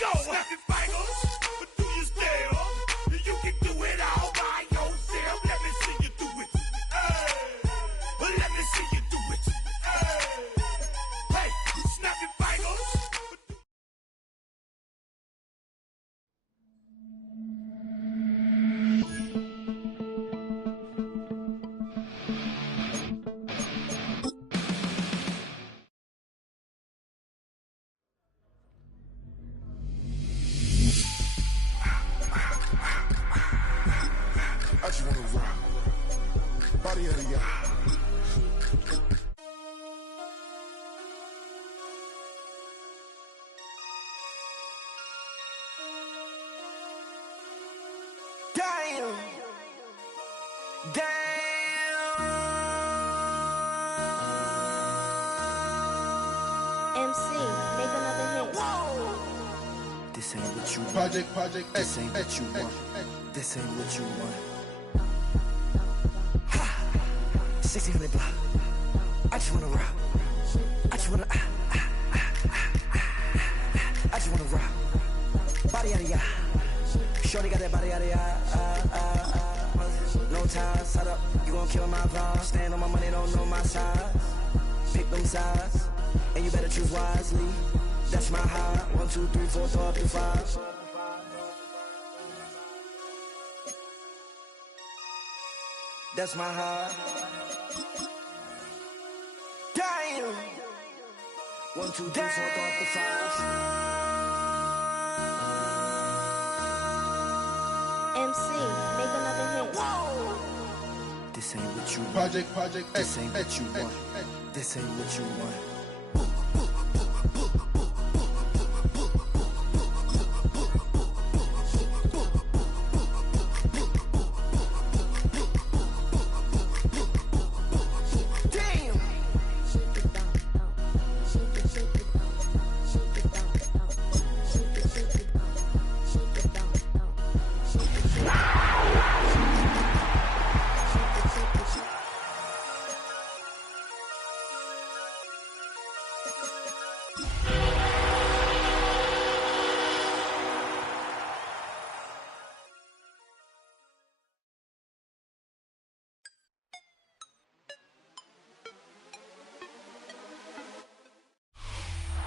go. Snap your fingers, but do you still? You can do it all by yourself. Let me see you do it. Hey, let me see you do it. Hey, snap your fingers. I just wanna rock. Body of the y'all. Damn. MC, make another hit. This ain't what you want. Project This ain't what you want. This ain't what you want. 1600 block. I just wanna rock. I just wanna I just wanna rock. Body out of ya. Shorty got that body out of ya. No time, set up. You gon' kill my vibe. Stand on my money, don't know my size. Pick them sides, and you better choose wisely. That's my high. 1, 2, 3, 4, 5. That's my high. Damn. 1, 2, 3, 4, 5. MC, make another hit. This ain't what you want. Project This ain't what you want. This ain't what you want.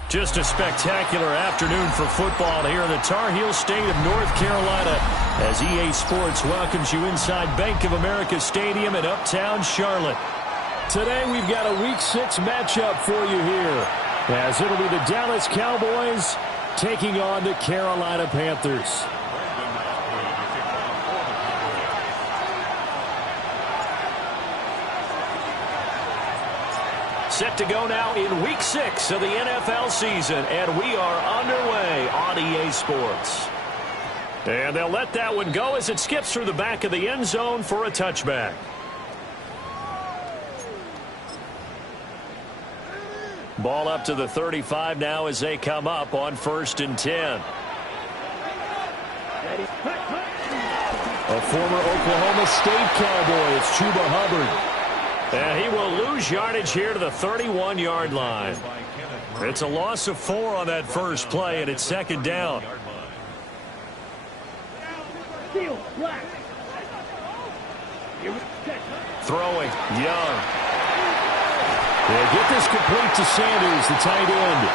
Just a spectacular afternoon for football here in the Tar Heel state of North Carolina as EA Sports welcomes you inside Bank of America Stadium in uptown Charlotte. Today we've got a Week 6 matchup for you here as it'll be the Dallas Cowboys taking on the Carolina Panthers. Set to go now in Week 6 of the NFL season, and we are underway on EA Sports. And they'll let that one go as it skips through the back of the end zone for a touchback. Ball up to the 35 now as they come up on 1st and 10. A former Oklahoma State Cowboy, it's Chuba Hubbard. And he will lose yardage here to the 31-yard line. It's a loss of 4 on that first play, and it's 2nd down. Throwing, Young. They'll get this complete to Sanders, the tight end.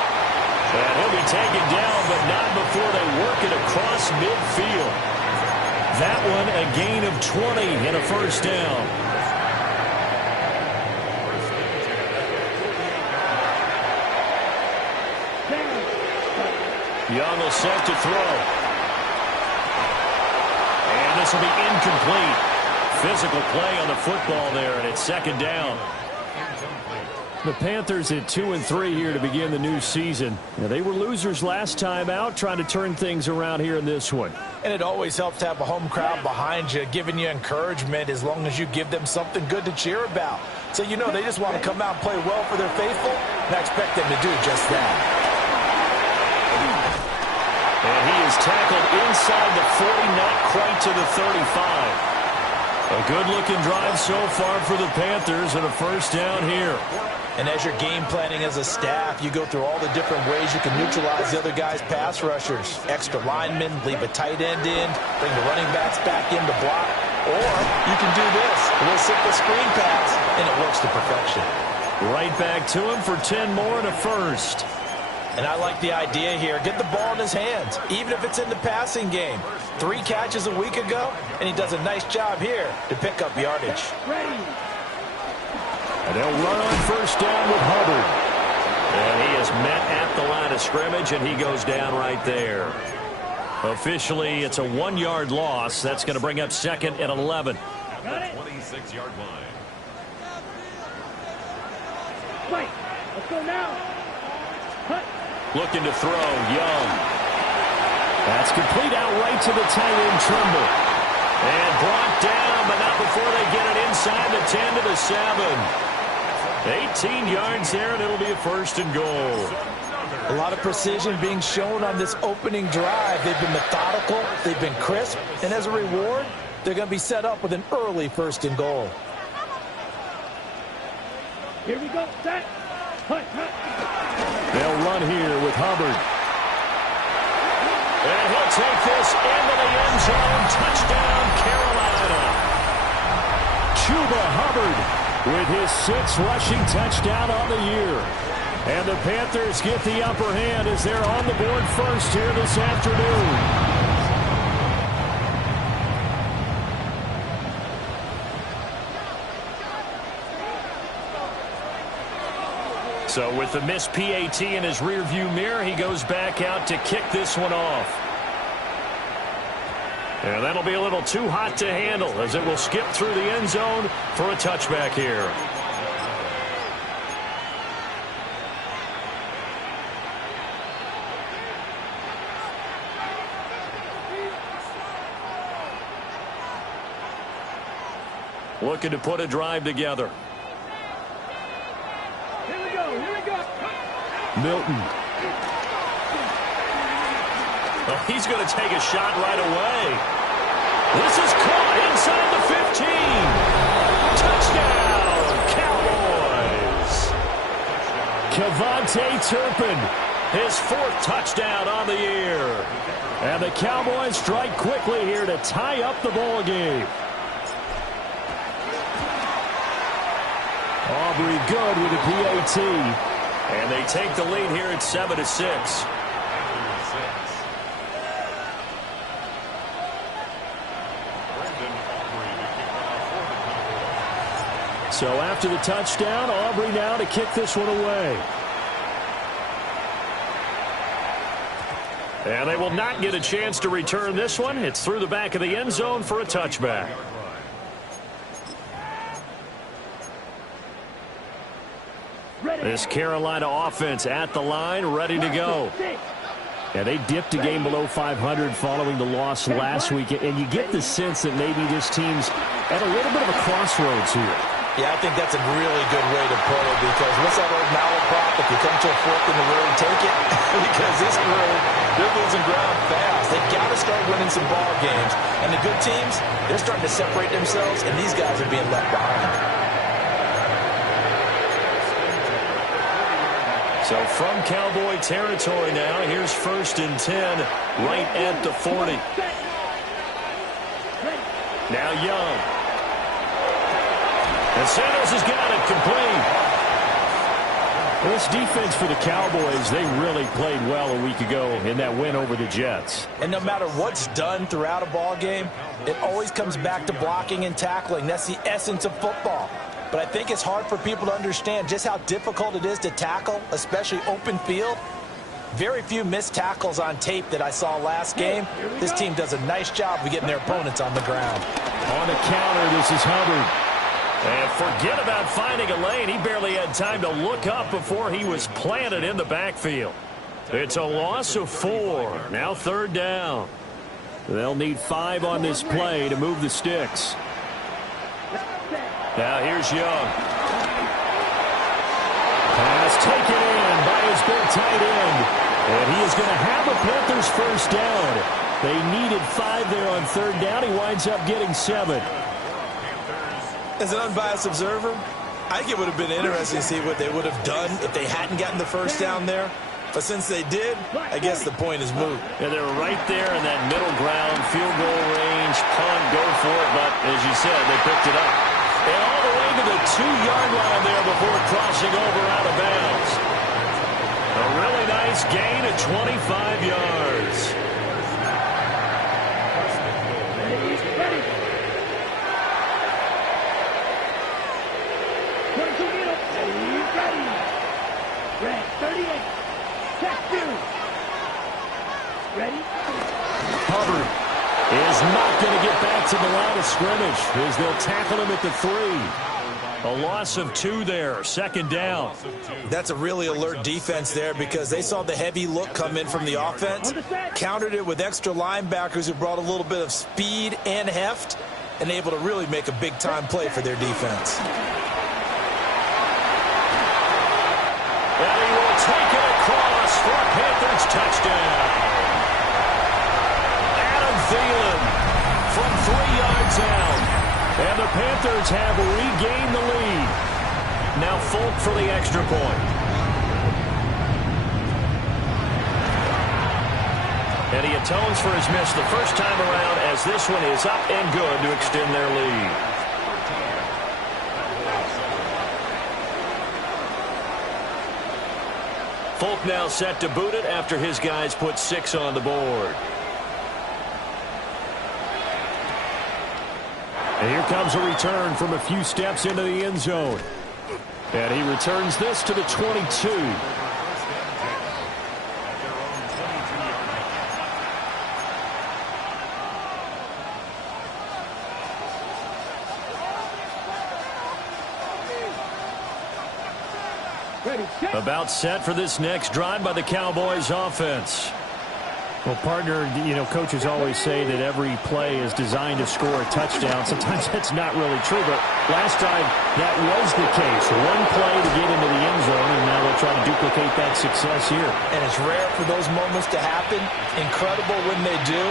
And he'll be taken down, but not before they work it across midfield. That one a gain of 20 and a 1st down. Young will set to throw. And this will be incomplete. Physical play on the football there, and it's 2nd down. The Panthers at 2-3 here to begin the new season. Now, they were losers last time out, trying to turn things around here in this one. And it always helps to have a home crowd behind you, giving you encouragement as long as you give them something good to cheer about. So, you know, they just want to come out and play well for their faithful, and I expect them to do just that. And he is tackled inside the 40, not quite to the 35. A good-looking drive so far for the Panthers and a first down here. And as you're game planning as a staff, you go through all the different ways you can neutralize the other guy's pass rushers. Extra linemen, leave a tight end in, bring the running backs back in to block. Or you can do this, a little simple screen pass, and it works to perfection. Right back to him for 10 more and a first. And I like the idea here. Get the ball in his hands, even if it's in the passing game. 3 catches a week ago, and he does a nice job here to pick up yardage. And they'll run on first down with Hubbard. And he is met at the line of scrimmage, and he goes down right there. Officially, it's a 1-yard loss. That's going to bring up second and 11. The 26-yard line. Wait, let's go now. Cut. Looking to throw, Young. That's complete out right to the tight end, Trimble. And brought down, but not before they get it inside the 10 to the 7. 18 yards there, and it'll be a first and goal. A lot of precision being shown on this opening drive. They've been methodical, they've been crisp, and as a reward, they're going to be set up with an early first and goal. Here we go, set. Hut, hut. They'll run here with Hubbard. And he'll take this into the end zone. Touchdown, Carolina. Chuba Hubbard with his 6th rushing touchdown on the year. And the Panthers get the upper hand as they're on the board first here this afternoon. So with the missed PAT in his rearview mirror, he goes back out to kick this one off. And that'll be a little too hot to handle as it will skip through the end zone for a touchback here. Looking to put a drive together. Here we go, here we go. Milton. Well, he's going to take a shot right away. This is caught inside the 15. Touchdown, Cowboys. Kevontae Turpin, his 4th touchdown on the year. And the Cowboys strike quickly here to tie up the ball game. Aubrey good with a PAT. And they take the lead here at 7-6. So after the touchdown, Aubrey now to kick this one away. And they will not get a chance to return this one. It's through the back of the end zone for a touchback. This Carolina offense at the line, ready to go. Yeah, they dipped a game below 500 following the loss last week, and you get the sense that maybe this team's at a little bit of a crossroads here. Yeah, I think that's a really good way to put it, because what's that old malaprop? If you come to a fork in the road, take it. Because this road, they're losing ground fast. They've got to start winning some ball games. And the good teams, they're starting to separate themselves, and these guys are being left behind. So from Cowboy territory now, here's 1st and 10 right at the 40. Now Young. And Santos has got it complete. Well, this defense for the Cowboys, they really played well a week ago in that win over the Jets. And no matter what's done throughout a ball game, it always comes back to blocking and tackling. That's the essence of football. But I think it's hard for people to understand just how difficult it is to tackle, especially open field. Very few missed tackles on tape that I saw last game. This team does a nice job of getting their opponents on the ground. On the counter, this is Hubbard. And forget about finding a lane. He barely had time to look up before he was planted in the backfield. It's a loss of 4. Now 3rd down. They'll need 5 on this play to move the sticks. Now here's Young. Pass taken in by his big tight end. And he is going to have the Panthers first down. They needed 5 there on 3rd down. He winds up getting 7. As an unbiased observer, I think it would have been interesting to see what they would have done if they hadn't gotten the first down there. But since they did, I guess the point is moot. Yeah, they were right there in that middle ground, field goal range, punt, go for it. But as you said, they picked it up. And all the way to the 2-yard line there before crossing over out of bounds. A really nice gain of 25 yards. Ready. 22 meters. Ready. Red 38. Check 2. Ready. Hubbard is not going to get back to the line of scrimmage as they'll tackle him at the 3. A loss of 2 there, second down. That's a really alert defense there because they saw the heavy look come in from the offense, countered it with extra linebackers who brought a little bit of speed and heft, and able to really make a big-time play for their defense. And he will take it across for a Panthers touchdown. Adam Thielen from 3 yards out. And the Panthers have regained the lead. Now Folk for the extra point. And he atones for his miss the first time around as this one is up and good to extend their lead. Folk now set to boot it after his guys put 6 on the board. And here comes a return from a few steps into the end zone. And he returns this to the 22. About set for this next drive by the Cowboys offense. Well, partner, coaches always say that every play is designed to score a touchdown. Sometimes that's not really true, but last time that was the case. One play to get into the end zone, and now they'll try to duplicate that success here. And it's rare for those moments to happen. Incredible when they do.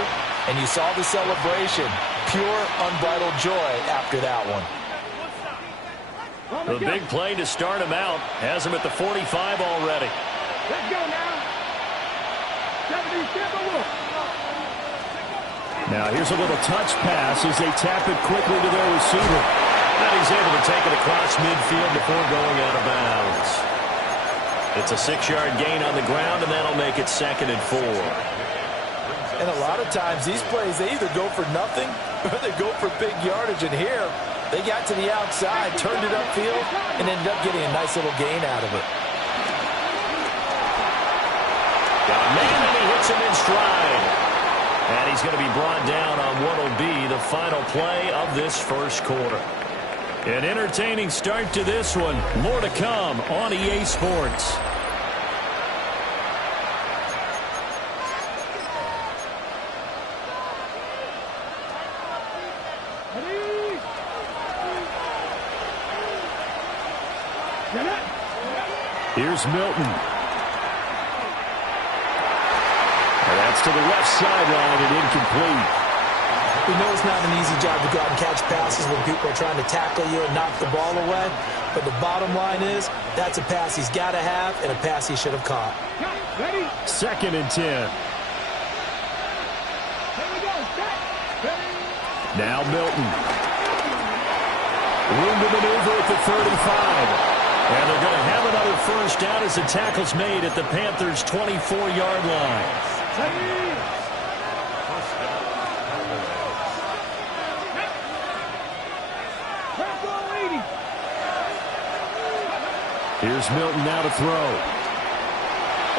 And you saw the celebration. Pure, unbridled joy after that one. The big play to start him out has him at the 45 already. Let's go now. Now here's a little touch pass as they tap it quickly to their receiver. And he's able to take it across midfield before going out of bounds. It's a 6-yard gain on the ground, and that'll make it 2nd and 4. And a lot of times these plays, they either go for nothing or they go for big yardage. And here, they got to the outside, turned it upfield, and ended up getting a nice little gain out of it. Got a man, and he hits him in stride. And he's going to be brought down on what will be the final play of this first quarter. An entertaining start to this one. More to come on EA Sports. Here's Milton. And that's to the left sideline and incomplete. We know it's not an easy job to go out and catch passes when people are trying to tackle you and knock the ball away. But the bottom line is, that's a pass he's got to have and a pass he should have caught. Ready? 2nd and 10. Here we go. Set. Ready? Now Milton. Room to maneuver at the 35. And they're going to have another first down as the tackle's made at the Panthers' 24-yard line. Here's Milton now to throw.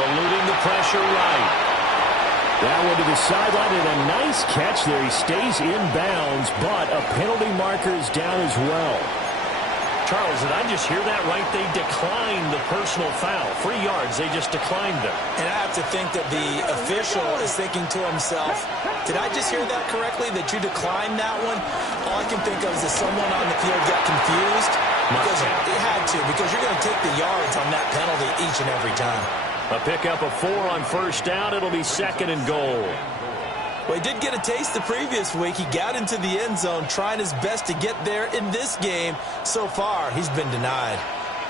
Eluding the pressure right. That one to the sideline and a nice catch there. He stays in bounds, but a penalty marker is down as well. Charles, did I just hear that right? They declined the personal foul. 3 yards, they just declined them. And I have to think that the official is thinking to himself, did I just hear that correctly, that you declined that one? All I can think of is that someone on the field got confused. Because it had to, because you're going to take the yards on that penalty each and every time. A pickup of 4 on first down. It'll be 2nd and goal. Well, he did get a taste the previous week. He got into the end zone trying his best to get there in this game. So far, he's been denied.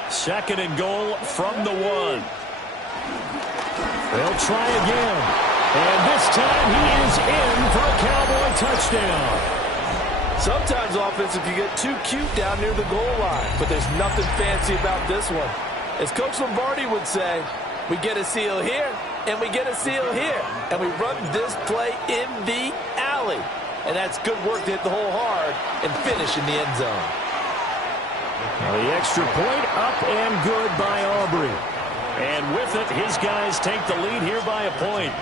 2nd and goal from the 1. They'll try again. And this time he is in for a Cowboy touchdown. Sometimes offensive can get too cute down near the goal line, but there's nothing fancy about this one. As Coach Lombardi would say, we get a seal here, and we get a seal here, and we run this play in the alley. And that's good work to hit the hole hard and finish in the end zone. Well, the extra point up and good by Aubrey. And with it, his guys take the lead here by a point.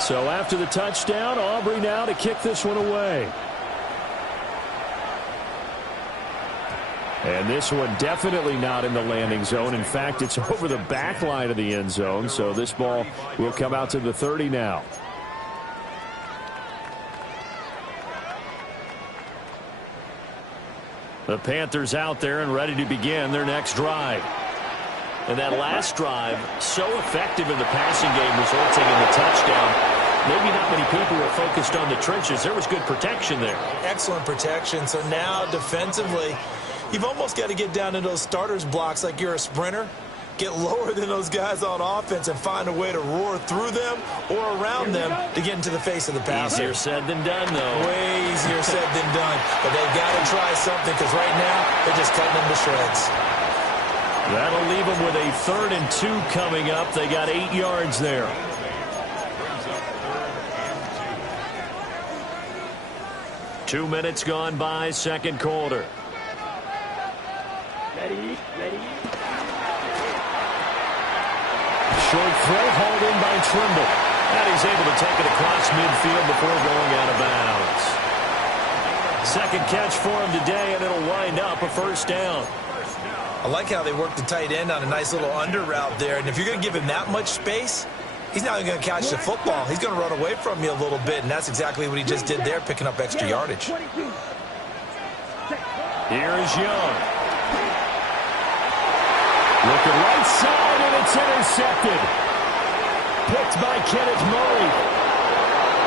So after the touchdown, Aubrey now to kick this one away. And this one definitely not in the landing zone. In fact, it's over the back line of the end zone. So this ball will come out to the 30 now. The Panthers out there and ready to begin their next drive. And that last drive, so effective in the passing game, resulting in the touchdown. Maybe not many people were focused on the trenches. There was good protection there. Excellent protection. So now defensively, you've almost got to get down to those starters blocks like you're a sprinter. Get lower than those guys on offense and find a way to roar through them or around them to get into the face of the passer. Easier said than done, though. Way easier said than done. But they've got to try something because right now they're just cutting them to shreds. That'll leave them with a 3rd and 2 coming up. They got 8 yards there. Two minutes gone by, 2nd quarter. Ready. Short throw hauled in by Trimble. And he's able to take it across midfield before going out of bounds. 2nd catch for him today, and it'll wind up a 1st down. I like how they work the tight end on a nice little under route there. And if you're going to give him that much space, he's not going to catch the football. He's going to run away from you a little bit, and that's exactly what he just did there, picking up extra yardage. Here is Young. Looking right side, and it's intercepted. Picked by Kenneth Murray.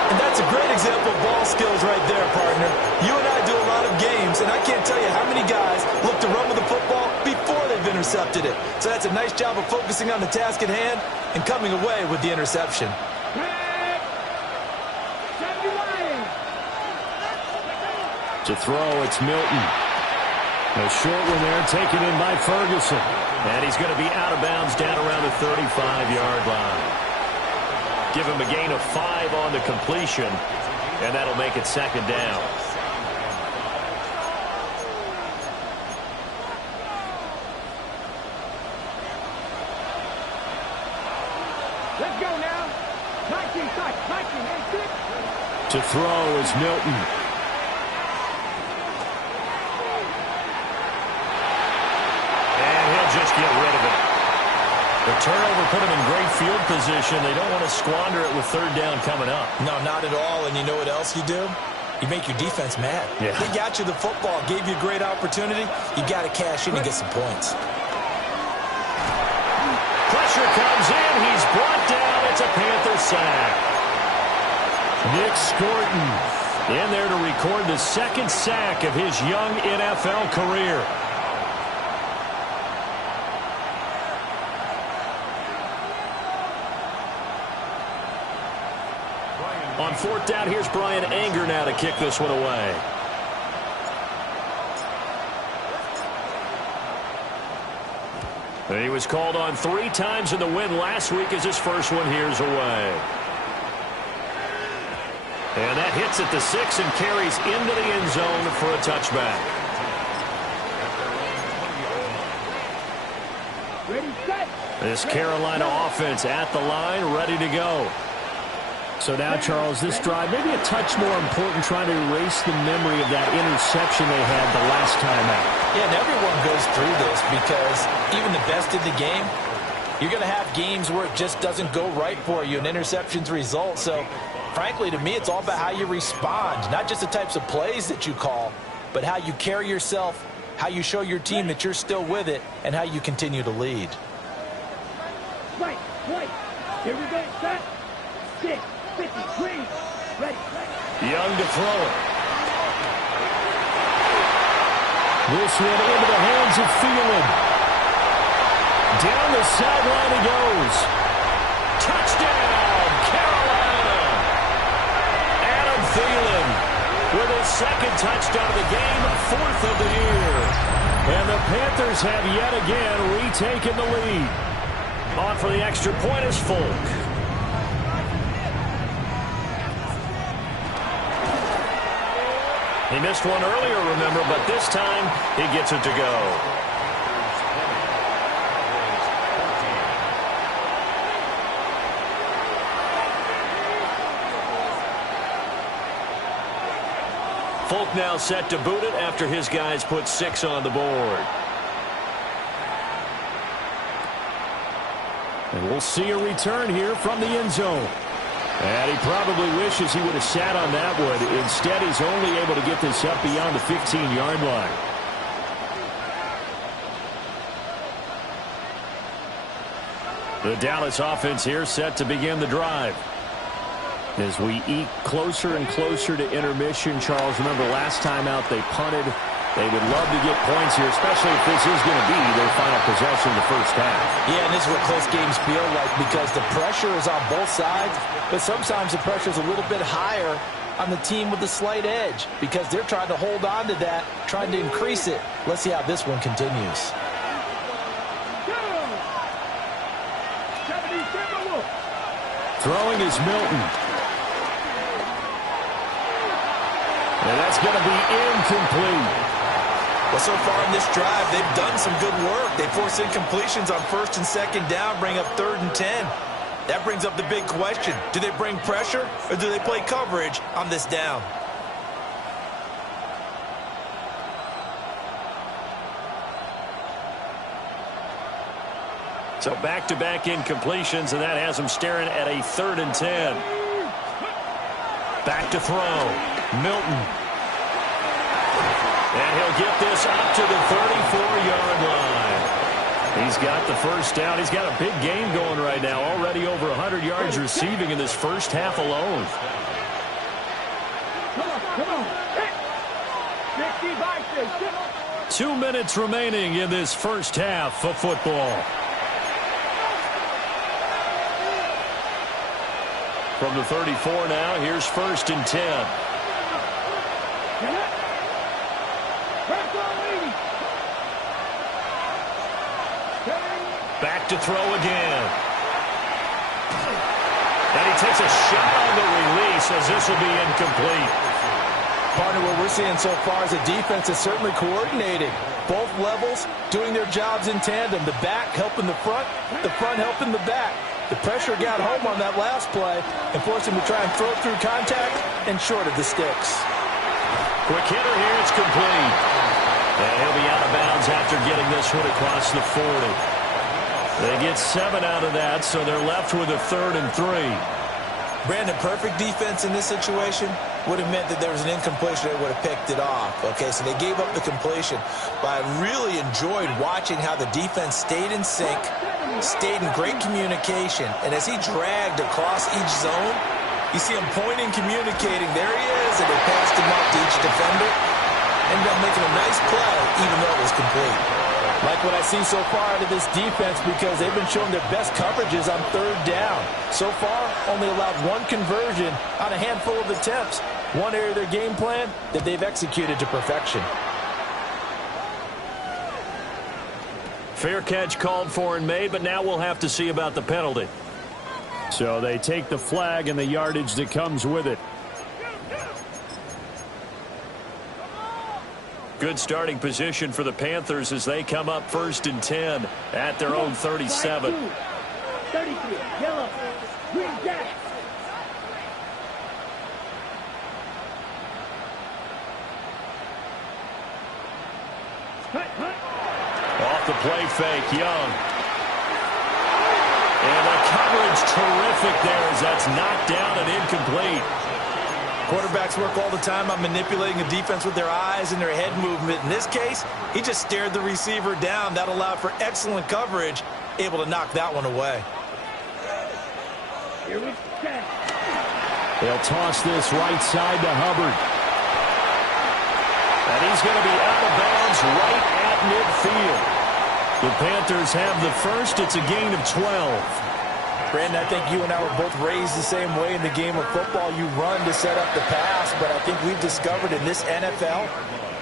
And that's a great example of ball skills right there, partner. You and I do a lot of games, and I can't tell you how many guys look to run with the football before they've intercepted it. So that's a nice job of focusing on the task at hand and coming away with the interception. To throw, it's Milton. A short one there, taken in by Ferguson. And he's going to be out of bounds down around the 35-yard line. Give him a gain of 5 on the completion, and that'll make it 2nd down. Let's go now. Viking. To throw is Milton. And he'll just get rid of it. The turnover put him in great field position. They don't want to squander it with 3rd down coming up. No, not at all. And you know what else you do? You make your defense mad. Yeah. They got you the football, gave you a great opportunity. You got to cash in and get some points. Pressure comes in. He's brought down. It's a Panther sack. Nick Scorton in there to record the 2nd sack of his young NFL career. On 4th down, here's Brian Anger now to kick this one away. He was called on 3 times in the win last week as his first one here's away. And that hits at the 6 and carries into the end zone for a touchback. Ready, set. This Carolina offense at the line, ready to go. So now, Charles, this drive, maybe a touch more important, trying to erase the memory of that interception they had the last time out. Yeah, and everyone goes through this because even the best in the game, you're going to have games where it just doesn't go right for you, and interceptions result. So, frankly, to me, it's all about how you respond, not just the types of plays that you call, but how you carry yourself, how you show your team that you're still with it, and how you continue to lead. Right, right. Here we go, set. 6, 50, green. Ready. Young to throw it. This one into the hands of Thielen. Down the sideline he goes. Touchdown, Carolina. Adam Thielen with his second touchdown of the game, 4th of the year. And the Panthers have yet again retaken the lead. On for the extra point is Folk. He missed one earlier, remember, but this time he gets it to go. Folk now set to boot it after his guys put 6 on the board. And we'll see a return here from the end zone. And he probably wishes he would have sat on that one. Instead, he's only able to get this up beyond the 15-yard line. The Dallas offense here set to begin the drive. As we eke closer and closer to intermission, Charles, remember last time out they punted. They would love to get points here, especially if this is going to be their final possession in the first half. Yeah, and this is what close games feel like because the pressure is on both sides, but sometimes the pressure is a little bit higher on the team with the slight edge because they're trying to hold on to that, trying to increase it. Let's see how this one continues. Throwing is Milton. And that's going to be incomplete. Well, so far in this drive, they've done some good work. They force incompletions on 1st and 2nd down, bring up 3rd and 10. That brings up the big question. Do they bring pressure or do they play coverage on this down? So back-to-back incompletions, and that has them staring at a 3rd and 10. Back to throw. Milton. And he'll get this up to the 34-yard line. He's got the first down. He's got a big game going right now. Already over 100 yards receiving in this first half alone. Come on. 2 minutes remaining in this first half of football. From the 34 now, here's 1st and 10. Back to throw again. And he takes a shot on the release as this will be incomplete. Partner, what we're seeing so far is a defense that's certainly coordinated. Both levels doing their jobs in tandem. The back helping the front helping the back. The pressure got home on that last play and forced him to try and throw through contact and short of the sticks. Quick hitter here, it's complete. And he'll be out of bounds after getting this one across the 40. They get 7 out of that, so they're left with a 3rd and 3. Brandon, perfect defense in this situation would have meant that there was an incompletion that would have picked it off. Okay, so they gave up the completion. But I really enjoyed watching how the defense stayed in sync, stayed in great communication. And as he dragged across each zone, you see him pointing, communicating. There he is, and they passed him up to each defender. Ended up making a nice play, even though it was complete. Like what I see so far out of this defense because they've been showing their best coverages on 3rd down. So far, only allowed 1 conversion on a handful of attempts. One area of their game plan that they've executed to perfection. Fair catch called for and made, but now we'll have to see about the penalty. So they take the flag and the yardage that comes with it. Good starting position for the Panthers as they come up 1st and 10 at their own 37. 33, yellow, green jack. Off the play fake, Young. And the coverage terrific there as that's knocked down and incomplete. Quarterbacks work all the time on manipulating a defense with their eyes and their head movement. In this case, he just stared the receiver down. That allowed for excellent coverage, able to knock that one away. Here we go. They'll toss this right side to Hubbard. And he's going to be out of bounds right at midfield. The Panthers have the first. It's a gain of 12. Brandon, I think you and I were both raised the same way in the game of football. You run to set up the pass, but I think we've discovered in this NFL,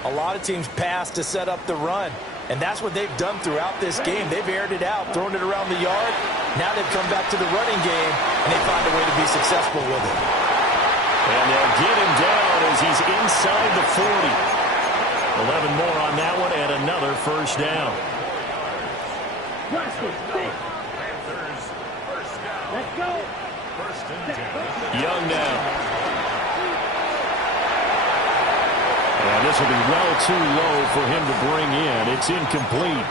a lot of teams pass to set up the run. And that's what they've done throughout this game. They've aired it out, thrown it around the yard. Now they've come back to the running game, and they find a way to be successful with it. And they'll get him down as he's inside the 40. 11 more on that one, and another first down. Let's go. Young now. And this will be well too low for him to bring in. It's incomplete.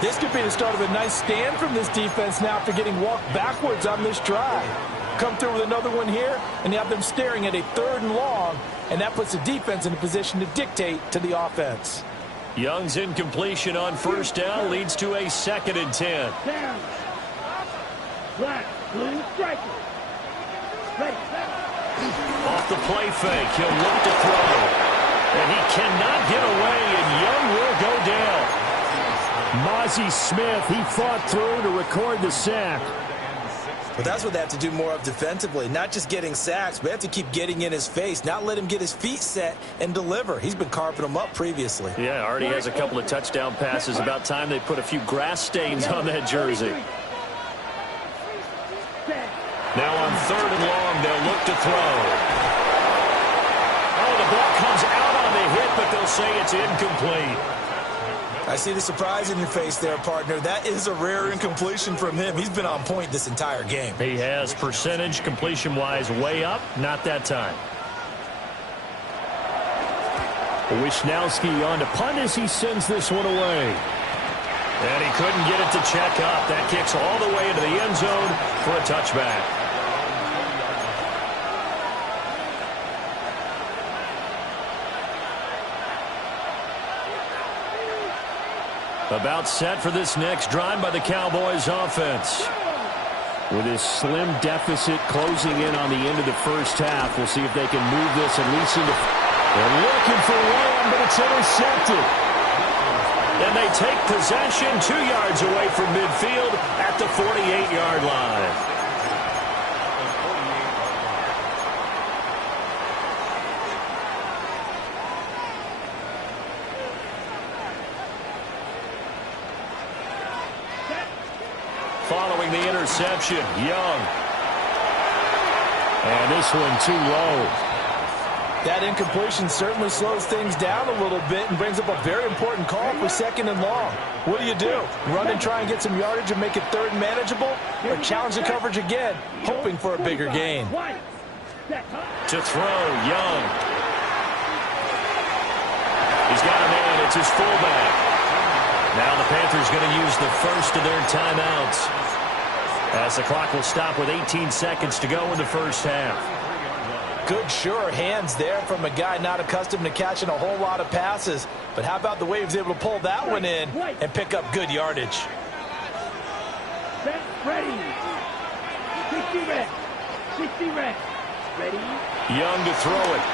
This could be the start of a nice stand from this defense now after getting walked backwards on this drive. Come through with another one here, and you have them staring at a 3rd and long, and that puts the defense in a position to dictate to the offense. Young's incompletion on first down leads to a 2nd and 10. Down. Black, blue, striker. Ready. Off the play fake, he'll look to throw. And he cannot get away, and Young will go down. Mozzie Smith, he fought through to record the sack. But that's what they have to do more of defensively, not just getting sacks, but they have to keep getting in his face, not let him get his feet set and deliver. He's been carving them up previously. Yeah, already has a couple of touchdown passes. About time they put a few grass stains on that jersey. Now on 3rd and long, they'll look to throw. Oh, the ball comes out on the hit, but they'll say it's incomplete. I see the surprise in your face there, partner. That is a rare incompletion from him. He's been on point this entire game. He has percentage, completion-wise, way up. Not that time. Wisnowski on to punt as he sends this one away. And he couldn't get it to check up. That kicks all the way into the end zone for a touchback. About set for this next drive by the Cowboys offense. With his slim deficit closing in on the end of the first half, we'll see if they can move this at least into... They're looking for one, but it's intercepted. And they take possession 2 yards away from midfield at the 48-yard line. Following the interception, Young. And this one too low. That incompletion certainly slows things down a little bit and brings up a very important call for 2nd and long. What do? Run and try and get some yardage and make it 3rd and manageable? Or challenge the coverage again, hoping for a bigger gain? To throw, Young. He's got a man. It's his fullback. Now the Panthers going to use the first of their timeouts, as the clock will stop with 18 seconds to go in the first half. Good, sure hands there from a guy not accustomed to catching a whole lot of passes. But how about the way he was able to pull that one in and pick up good yardage? Set, ready. 60 red. 60 red. Ready. Young to throw it.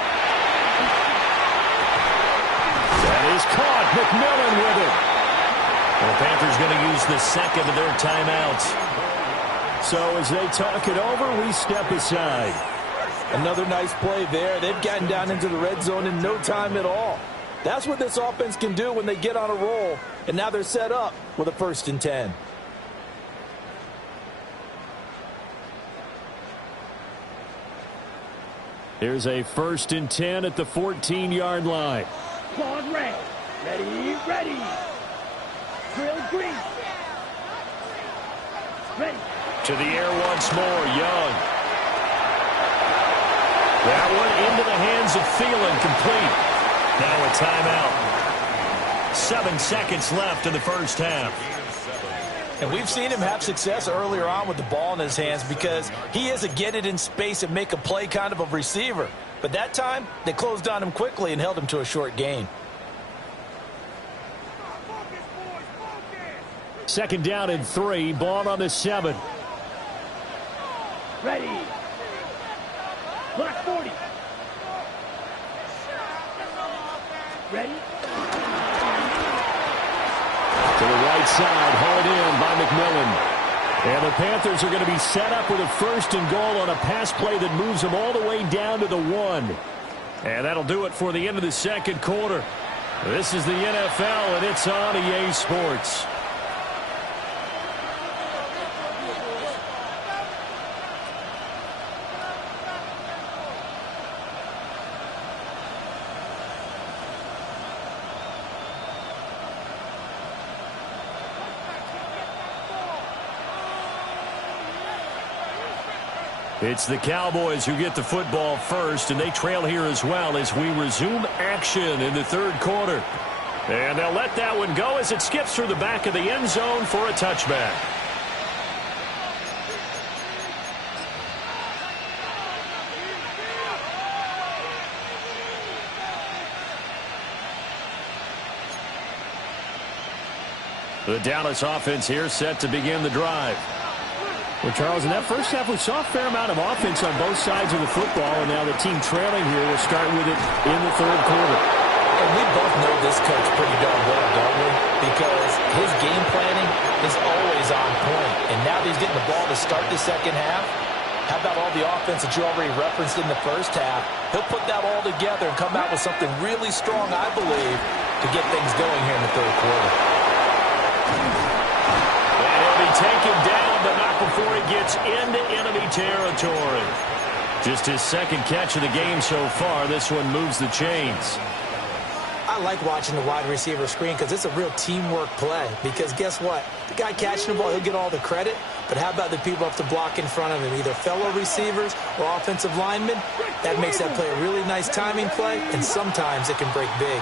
That is caught. McMillan with it. The Panthers going to use the second of their timeouts. So as they talk it over, we step aside. Another nice play there. They've gotten down into the red zone in no time at all. That's what this offense can do when they get on a roll. And now they're set up with a 1st and 10. Here's a 1st and 10 at the 14-yard line. Claude red. Ready, ready. Drill green. Ready. To the air once more, Young. That one into the hands of Thielen, complete. Now a timeout. 7 seconds left in the first half. And we've seen him have success earlier on with the ball in his hands because he is a get it in space and make a play kind of a receiver. But that time, they closed on him quickly and held him to a short gain. 2nd down and 3, ball on the 7. Ready. Black 40. Ready. To the right side, hauled in by McMillan. And the Panthers are going to be set up with a 1st and goal on a pass play that moves them all the way down to the 1. And that'll do it for the end of the second quarter. This is the NFL, and it's on EA Sports. It's the Cowboys who get the football first, and they trail here as well as we resume action in the third quarter. And they'll let that one go as it skips through the back of the end zone for a touchback. The Dallas offense here set to begin the drive. Well, Charles, in that first half, we saw a fair amount of offense on both sides of the football, and now the team trailing here will start with it in the third quarter. And we both know this coach pretty darn well, don't we? Because his game planning is always on point. And now that he's getting the ball to start the second half, how about all the offense that you already referenced in the first half? He'll put that all together and come out with something really strong, I believe, to get things going here in the third quarter. And he'll be taken down, but not before he gets into enemy territory. Just his second catch of the game so far. This one moves the chains. I like watching the wide receiver screen because it's a real teamwork play. Because guess what? The guy catching the ball, he'll get all the credit. But how about the people up to block in front of him, either fellow receivers or offensive linemen? That makes that play a really nice timing play, and sometimes it can break big.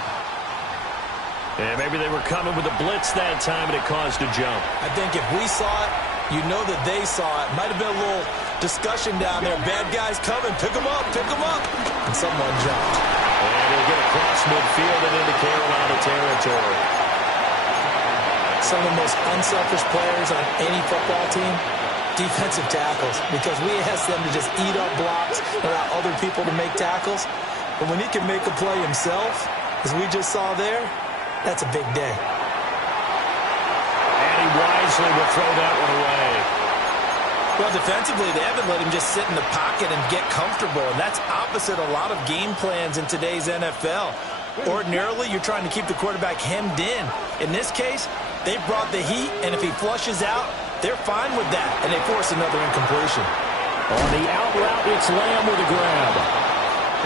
Yeah, maybe they were coming with a blitz that time, and it caused a jump. I think if we saw it, you know that they saw it. Might have been a little discussion down there. Bad guys coming. Pick them up. Pick them up. And someone jumped. And he'll get across midfield and into Carolina territory. Some of the most unselfish players on any football team, defensive tackles, because we ask them to just eat up blocks and allow other people to make tackles. But when he can make a play himself, as we just saw there, that's a big day. And he wisely will throw that one away. Well, defensively, they haven't let him just sit in the pocket and get comfortable, and that's opposite a lot of game plans in today's NFL. Ordinarily, you're trying to keep the quarterback hemmed in. In this case, they brought the heat, and if he flushes out, they're fine with that, and they force another incompletion. On the out route, it's Lamb with a grab.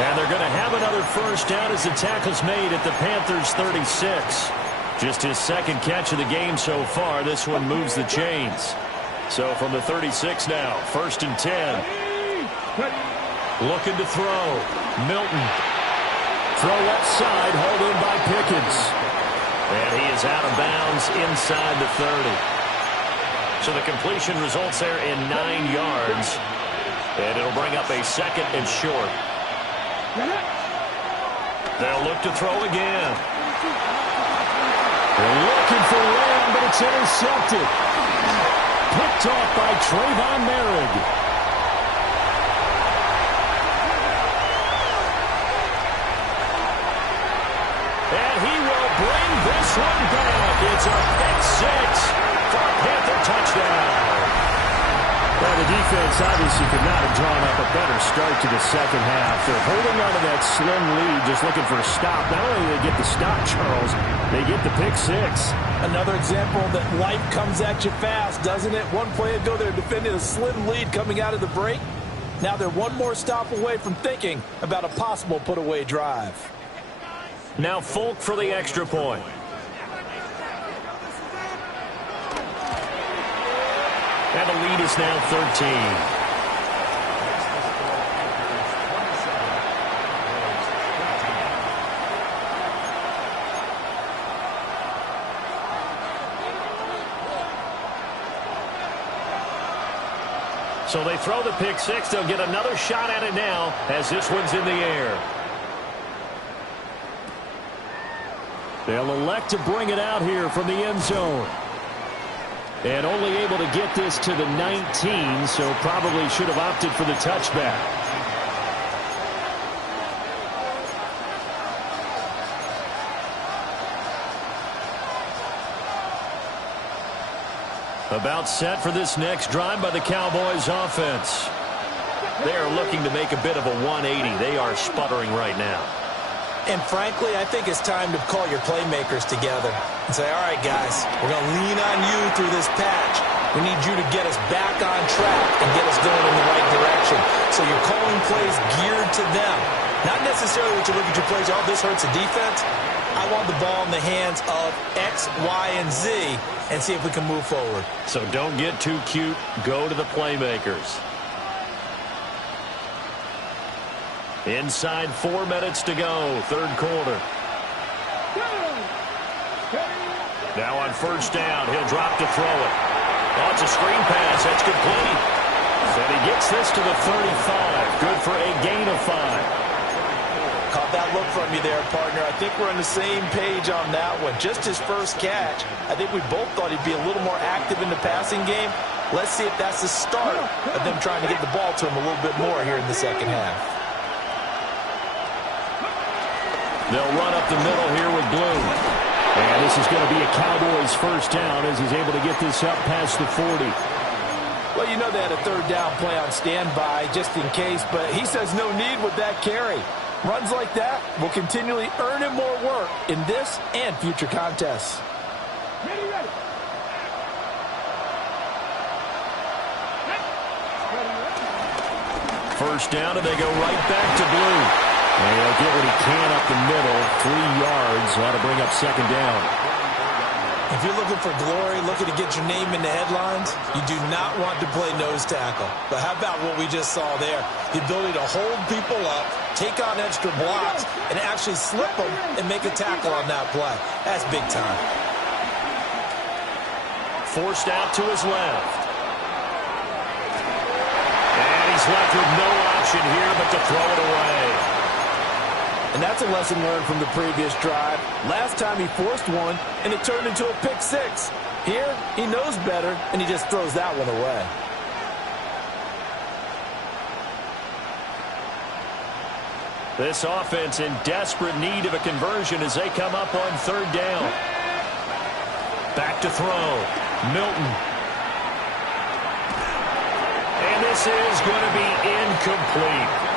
And they're going to have another first down as the tackle's made at the Panthers' 36. Just his second catch of the game so far. This one moves the chains. So from the 36 now, 1st and 10. Looking to throw. Milton. Throw left side, hauled in by Pickens. And he is out of bounds inside the 30. So the completion results there in 9 yards. And it'll bring up a 2nd and short. They'll look to throw again. They're looking for Lamb, but it's intercepted. Picked off by Trayvon Merrick. And he will bring this one back. It's a pick 6 for a Panther touchdown. Well, the defense obviously could not have drawn up a better start to the second half. They're holding on to that slim lead, just looking for a stop. Not only do they get the stop, Charles, they get the pick 6. Another example that life comes at you fast, doesn't it? One play ago, they're defending a slim lead coming out of the break. Now they're one more stop away from thinking about a possible put-away drive. Now Folk for the extra point. And the lead is now 13. So they throw the pick 6. They'll get another shot at it now as this one's in the air. They'll elect to bring it out here from the end zone. And only able to get this to the 19, so probably should have opted for the touchback. About set for this next drive by the Cowboys offense. They are looking to make a bit of a 180. They are sputtering right now. And frankly, I think it's time to call your playmakers together and say, all right, guys, we're going to lean on you through this patch. We need you to get us back on track and get us going in the right direction. So you're calling plays geared to them. Not necessarily that you look at your plays, oh, this hurts the defense. I want the ball in the hands of X, Y, and Z and see if we can move forward. So don't get too cute. Go to the playmakers. Inside 4 minutes to go, third quarter. Now on first down, he'll drop to throw it. Oh, it's a screen pass. That's complete. And he gets this to the 35. Good for a gain of 5. Caught that look from you there, partner. I think we're on the same page on that one. Just his first catch. I think we both thought he'd be a little more active in the passing game. Let's see if that's the start of them trying to get the ball to him a little bit more here in the second half. They'll run up the middle here with Bloom. And this is going to be a Cowboys first down as he's able to get this up past the 40. Well, you know they had a third down play on standby just in case, but he says no need with that carry. Runs like that will continually earn him more work in this and future contests. Ready. First down, and they go right back to Bloom. And he'll get what he can up the middle. 3 yards. Ought to bring up second down. If you're looking for glory, looking to get your name in the headlines, you do not want to play nose tackle. But how about what we just saw there? The ability to hold people up, take on extra blocks, and actually slip them and make a tackle on that play. That's big time. Forced out to his left. And he's left with no option here but to throw it away. And that's a lesson learned from the previous drive. Last time he forced one, and it turned into a pick six. Here, he knows better, and he just throws that one away. This offense in desperate need of a conversion as they come up on third down. Back to throw. Milton. And this is going to be incomplete.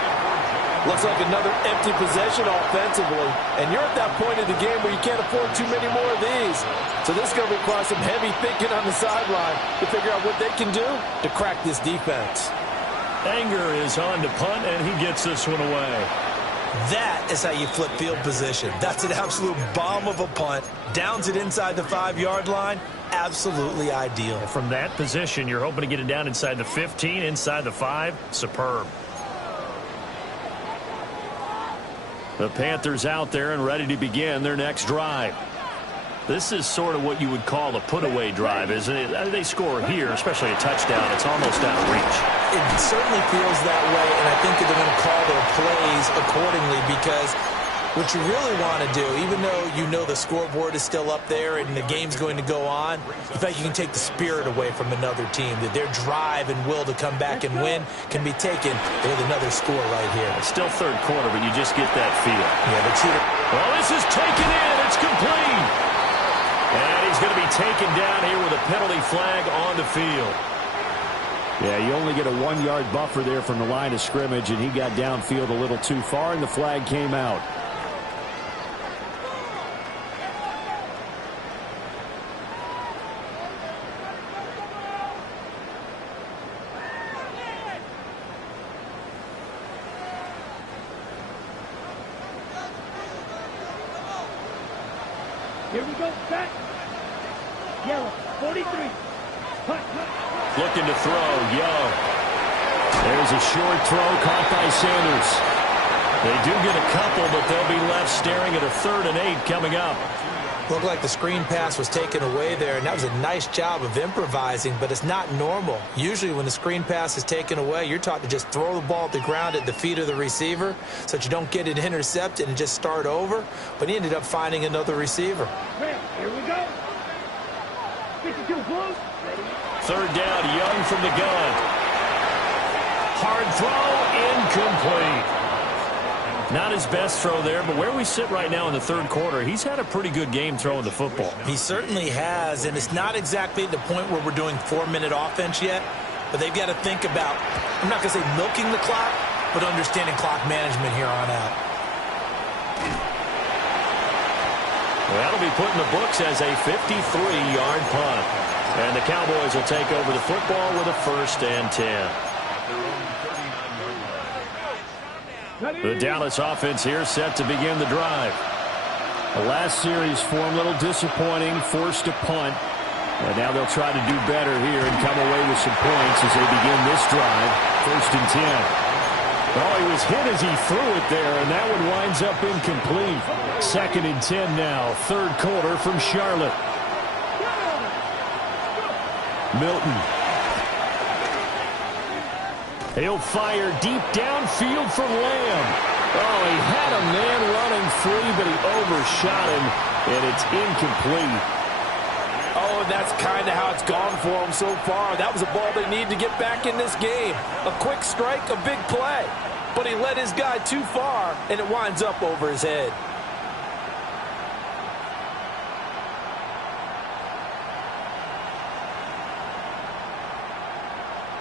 Looks like another empty possession offensively. And you're at that point in the game where you can't afford too many more of these. So this is going to require some heavy thinking on the sideline to figure out what they can do to crack this defense. Anger is on to punt, and he gets this one away. That is how you flip field position. That's an absolute bomb of a punt. Downs it inside the 5-yard line. Absolutely ideal. From that position, you're hoping to get it down inside the 15, inside the 5. Superb. The Panthers out there and ready to begin their next drive. This is sort of what you would call a put-away drive, isn't it? They score here, especially a touchdown. It's almost out of reach. It certainly feels that way, and I think that they're going to call their plays accordingly because what you really want to do, even though you know the scoreboard is still up there and the game's going to go on, in fact, you can take the spirit away from another team, that their drive and will to come back and win can be taken with another score right here. It's still third quarter, but you just get that feel. Yeah, but well, this is taken in. It's complete. And he's going to be taken down here with a penalty flag on the field. Yeah, you only get a 1-yard buffer there from the line of scrimmage, and he got downfield a little too far, and the flag came out. Here we go, set. Yellow, 43. Looking to throw, Young. There's a short throw caught by Sanders. They do get a couple, but they'll be left staring at a 3rd and 8 coming up. Looked like the screen pass was taken away there, and that was a nice job of improvising, but it's not normal. Usually when the screen pass is taken away, you're taught to just throw the ball at the ground at the feet of the receiver so that you don't get it intercepted and just start over, but he ended up finding another receiver. Ready, here we go. 52 blue. Ready, Third down, Young from the gun. Hard throw, incomplete. Not his best throw there, but where we sit right now in the third quarter, he's had a pretty good game throwing the football. He certainly has, and it's not exactly at the point where we're doing 4-minute offense yet, but they've got to think about, I'm not going to say milking the clock, but understanding clock management here on out. Well, that'll be put in the books as a 53-yard punt. And the Cowboys will take over the football with a 1st and 10. The Dallas offense here set to begin the drive. The last series form a little disappointing, forced a punt. And now they'll try to do better here and come away with some points as they begin this drive. 1st and 10. Oh, he was hit as he threw it there, and that one winds up incomplete. 2nd and 10 now, third quarter from Charlotte. Milton. He'll fire deep downfield for Lamb. Oh, he had a man running free, but he overshot him, and it's incomplete. Oh, and that's kind of how it's gone for them so far. That was a ball they need to get back in this game. A quick strike, a big play. But he led his guy too far, and it winds up over his head.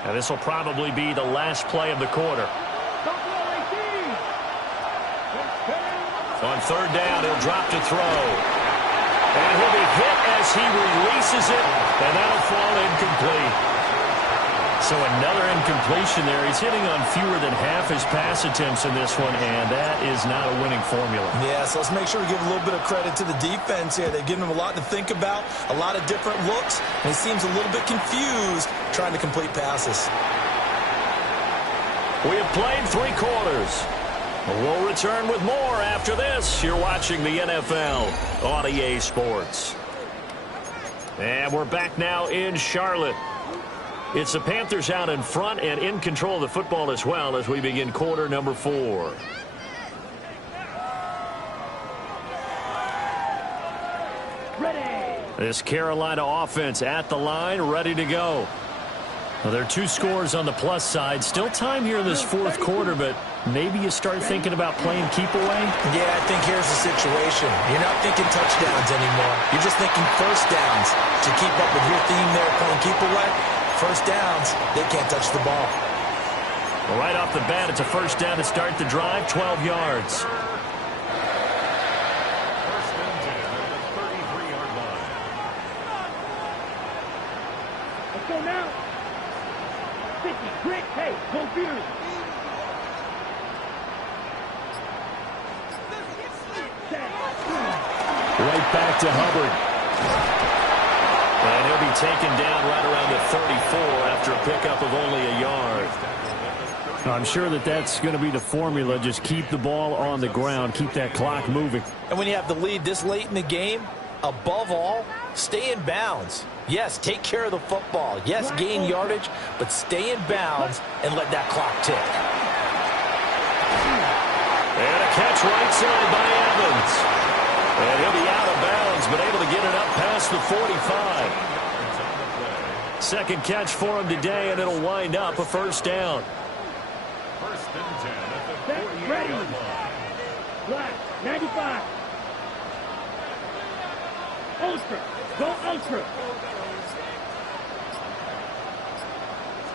Now this will probably be the last play of the quarter. On third down, he'll drop to throw. And he'll be hit as he releases it, and that'll fall incomplete. So another incompletion there. He's hitting on fewer than half his pass attempts in this one, and that is not a winning formula. Yeah, so let's make sure we give a little bit of credit to the defense here. They've given him a lot to think about, a lot of different looks, and he seems a little bit confused trying to complete passes. We have played 3 quarters. We'll return with more after this. You're watching the NFL on EA Sports. And we're back now in Charlotte. It's the Panthers out in front and in control of the football as well as we begin quarter number 4. Ready. This Carolina offense at the line, ready to go. Well, there are 2 scores on the plus side. Still time here in this fourth quarter, but maybe you start thinking about playing keep away? Yeah, I think here's the situation. You're not thinking touchdowns anymore. You're just thinking first downs. To keep up with your theme there, playing keep away, first downs, they can't touch the ball. Well, right off the bat, it's a first down to start the drive, 12 yards. Let's go now. 50, quick, hey, confused. Right back to Hubbard. And he'll be taken down right around the 34 after a pickup of only a yard. I'm sure that that's going to be the formula. Just keep the ball on the ground. Keep that clock moving. And when you have the lead this late in the game, above all, stay in bounds. Yes, take care of the football. Yes, gain yardage, but stay in bounds and let that clock tick. And a catch right side by Evans. And he'll be out of bounds, but able to get it up past the 45. Second catch for him today, and it'll wind up a first down. First and 10 at the Set, 48-yard ready. line. Black, 95. Ultra, go ultra.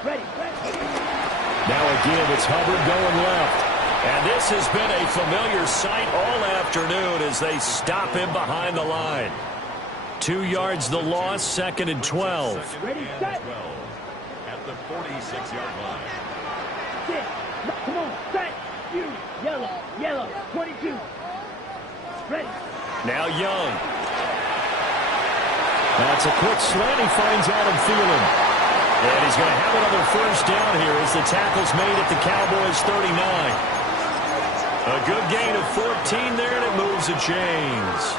Ready, ready. Now again, it's Hubbard going left. And this has been a familiar sight all afternoon as they stop him behind the line. 2 yards the loss, 2nd and 12. Ready, set. 12 at the 46-yard line. Sit. Come on, set. You. Yellow, yellow, 22. Ready. Now Young. That's a quick slant. He finds Adam Thielen. And he's going to have another first down here as the tackle's made at the Cowboys' 39. A good gain of 14 there, and it moves the chains.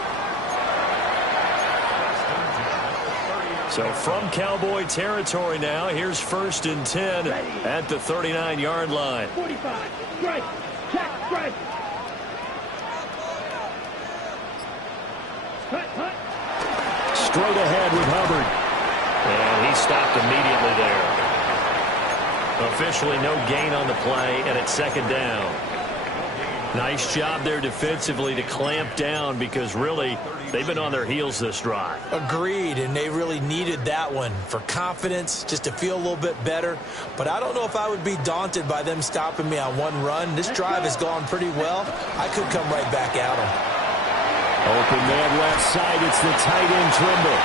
So from Cowboy territory now, here's 1st and 10 at the 39-yard line. 45. Strike. Check. Strike. Cut. Straight ahead with Hubbard. And he stopped back immediately there. Officially no gain on the play, and it's second down. Nice job there defensively to clamp down because really they've been on their heels this drive. Agreed, and they really needed that one for confidence, just to feel a little bit better. But I don't know if I would be daunted by them stopping me on one run. This drive has gone pretty well. I could come right back at them. Open man left side. It's the tight end Trimble.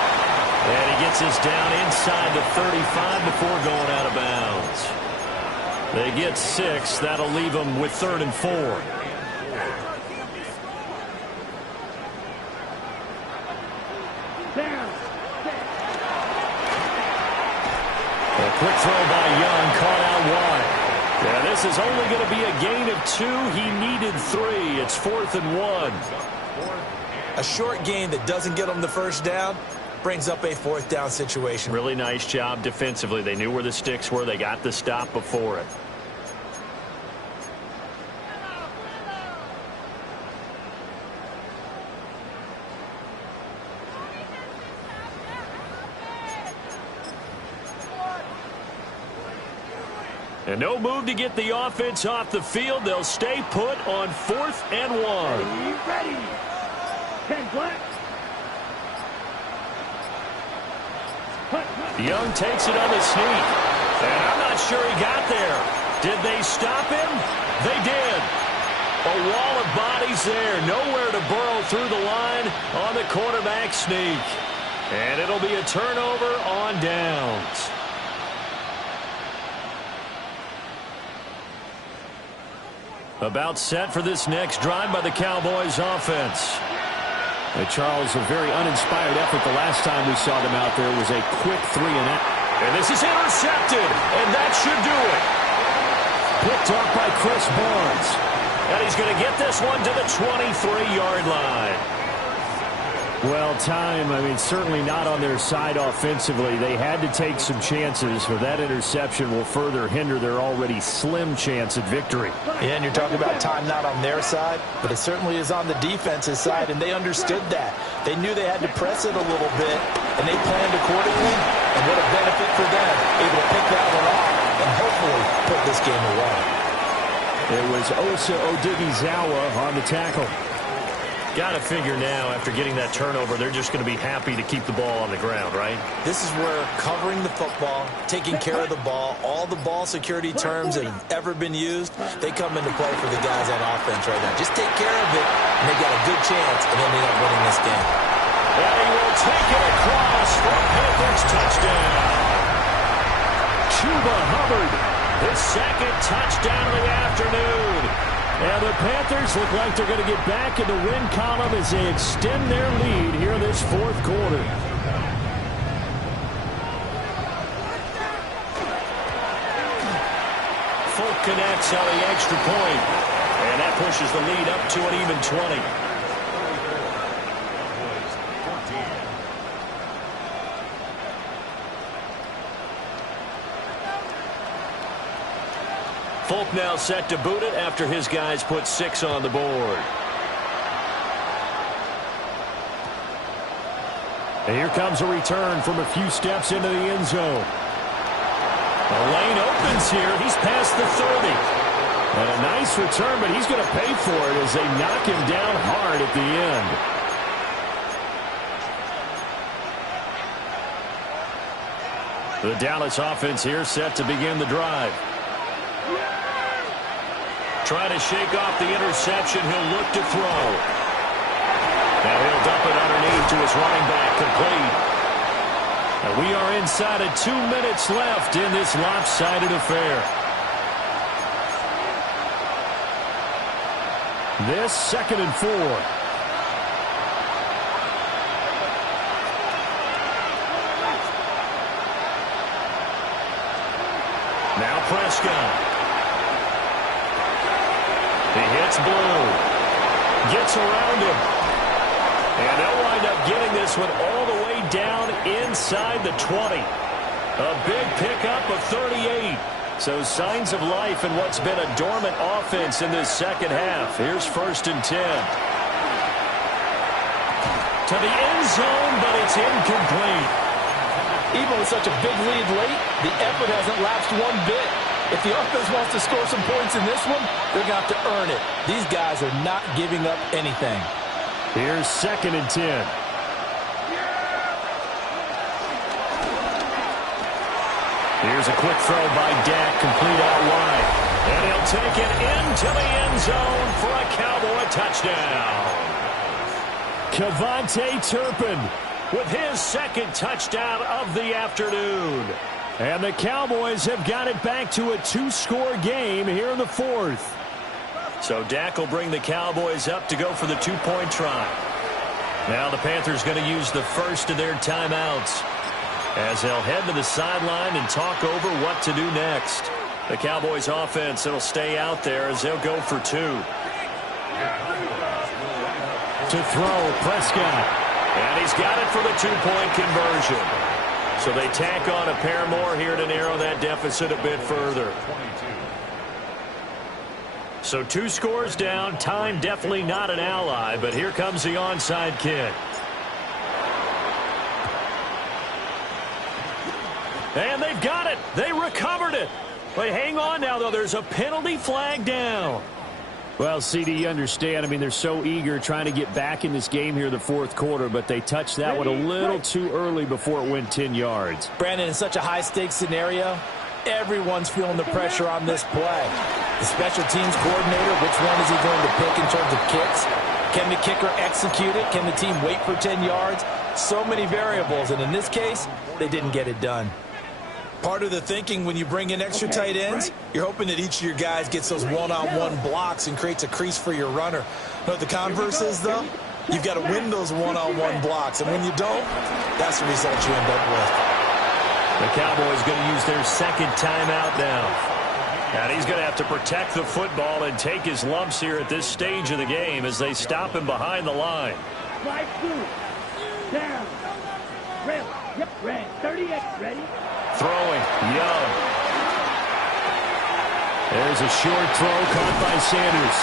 And he gets us down inside the 35 before going out of bounds. They get 6. That'll leave them with 3rd and 4. A quick throw by Young, caught out wide. Yeah, this is only going to be a gain of 2. He needed 3. It's 4th and 1. A short gain that doesn't get them the first down brings up a 4th down situation. Really nice job defensively. They knew where the sticks were. They got the stop before it. And no move to get the offense off the field. They'll stay put on 4th and 1. Ready. 10 black. Young takes it on the sneak. And I'm not sure he got there. Did they stop him? They did. A wall of bodies there. Nowhere to burrow through the line on the quarterback sneak. And it'll be a turnover on downs. About set for this next drive by the Cowboys offense. Hey, Charles, a very uninspired effort the last time we saw them out there was a quick 3-and-out. And this is intercepted, and that should do it. Picked off by Chris Barnes. And he's going to get this one to the 23-yard line. Well, certainly not on their side offensively. They had to take some chances, for that interception will further hinder their already slim chance at victory. Yeah, and you're talking about time not on their side, but it certainly is on the defense's side, and they understood that. They knew they had to press it a little bit, and they planned accordingly, and what a benefit for them, able to pick that one off and hopefully put this game away. It was Osa Odighizuwa on the tackle. Got to figure now, after getting that turnover, they're just going to be happy to keep the ball on the ground, right? This is where covering the football, taking care of the ball, all the ball security terms that have ever been used, they come into play for the guys on offense right now. Just take care of it, and they got a good chance of ending up winning this game. And he will take it across for Panthers touchdown. Chuba Hubbard, his 2nd touchdown of the afternoon. And the Panthers look like they're going to get back in the win column as they extend their lead here in this 4th quarter. Folk connects on the extra point. And that pushes the lead up to an even 20. Folk now set to boot it after his guys put 6 on the board. And here comes a return from a few steps into the end zone. The lane opens here. He's past the 30. And a nice return, but he's going to pay for it as they knock him down hard at the end. The Dallas offense here set to begin the drive. Trying to shake off the interception. He'll look to throw. Now he'll dump it underneath to his running back, complete. And we are inside of 2 minutes left in this lopsided affair. This 2nd and 4. Now Prescott. He hits Blue. Gets around him. And they'll wind up getting this one all the way down inside the 20. A big pickup of 38. So signs of life in what's been a dormant offense in this second half. Here's 1st and 10. To the end zone, but it's incomplete. Even with such a big lead late, the effort hasn't lapsed one bit. If the offense wants to score some points in this one, they're going to have to earn it. These guys are not giving up anything. Here's 2nd and 10. Here's a quick throw by Dak, complete out wide. And he'll take it into the end zone for a Cowboy touchdown. KaVontae Turpin with his 2nd touchdown of the afternoon. And the Cowboys have got it back to a 2-score game here in the 4th. So Dak will bring the Cowboys up to go for the 2-point try. Now the Panthers going to use the first of their timeouts as they'll head to the sideline and talk over what to do next. The Cowboys offense will stay out there as they'll go for 2. To throw, Prescott. And he's got it for the 2-point conversion. So they tack on a pair more here to narrow that deficit a bit further. So 2 scores down. Time definitely not an ally, but here comes the onside kick. And they've got it. They recovered it. But hang on now, though. There's a penalty flag down. Well, CD, you understand. I mean, they're so eager trying to get back in this game here in the 4th quarter, but they touched that one a little too early before it went 10 yards. Brandon, in such a high-stakes scenario, everyone's feeling the pressure on this play. The special teams coordinator, which one is he going to pick in terms of kicks? Can the kicker execute it? Can the team wait for 10 yards? So many variables, and in this case, they didn't get it done. Part of the thinking when you bring in extra tight ends, you're hoping that each of your guys gets those one-on-one blocks and creates a crease for your runner. Know what the converse is, though? You've got to win those one-on-one blocks, and when you don't, that's the result you end up with. The Cowboys going to use their 2nd timeout now. And he's going to have to protect the football and take his lumps here at this stage of the game as they stop him behind the line. Slide through. Down. Red. Yep, red. 38. Ready? Throwing. Young. There's a short throw caught by Sanders.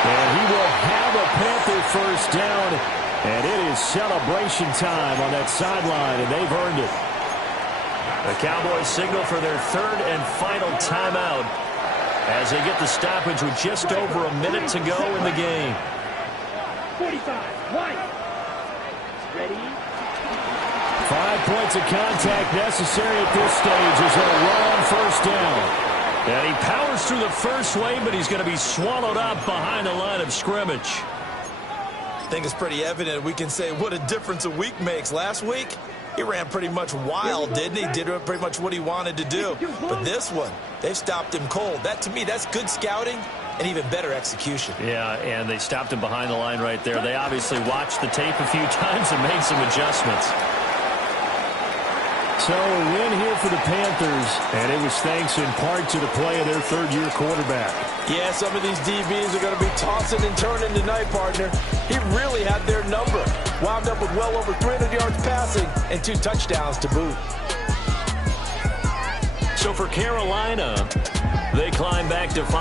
And he will have a Panther first down. And it is celebration time on that sideline, and they've earned it. The Cowboys signal for their 3rd and final timeout as they get the stoppage with just over a minute to go in the game. 45. White. Ready? 5 points of contact necessary at this stage as they'll run on first down. And he powers through the first wave, but he's going to be swallowed up behind the line of scrimmage. I think it's pretty evident we can say what a difference a week makes. Last week, he ran pretty much wild, didn't he? Did pretty much what he wanted to do. But this one, they've stopped him cold. That, to me, that's good scouting and even better execution. Yeah, and they stopped him behind the line right there. They obviously watched the tape a few times and made some adjustments. So a win here for the Panthers, and it was thanks in part to the play of their 3rd-year quarterback. Yeah, some of these DBs are going to be tossing and turning tonight, partner. He really had their number. Wound up with well over 300 yards passing and 2 touchdowns to boot. So for Carolina, they climb back to 5.